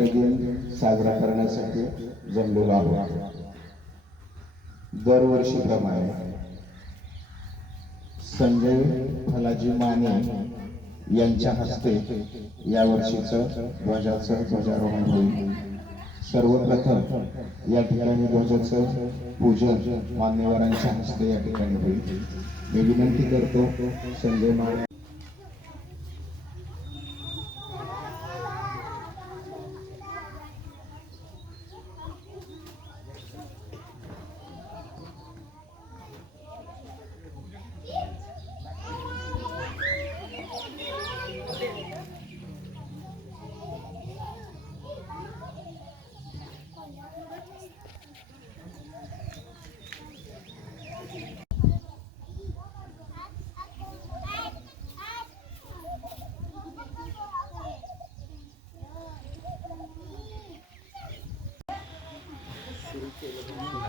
दिन साजरा करण्यासाठी जमलेलो आहोत. दरवर्षीप्रमाणे संजय फलाजी माने यांच्या हस्ते या वर्षीचं ध्वजाचं ध्वजारोहण होईल. सर्वप्रथम या ठिकाणी ध्वजाचं पूजन मान्यवरांच्या हस्ते या ठिकाणी होईल. मी विनंती करतो Sanjay Mane Şurayı kelebeğine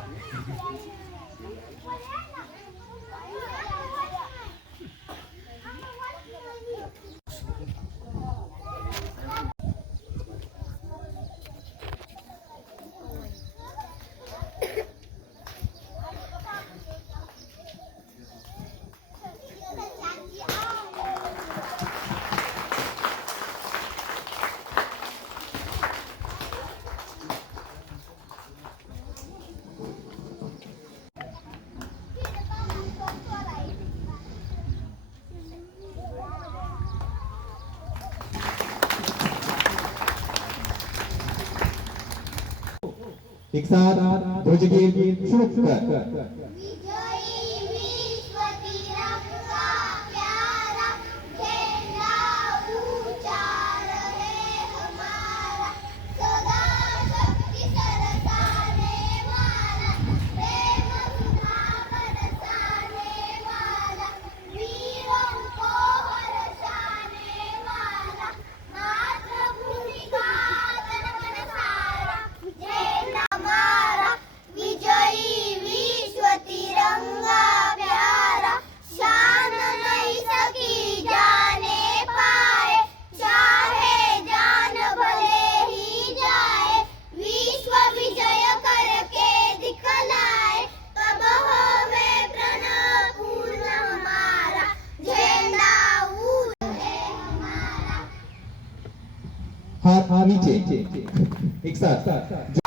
Iksar, Dojigir, Shrukkar. We. નીચે એક સાથ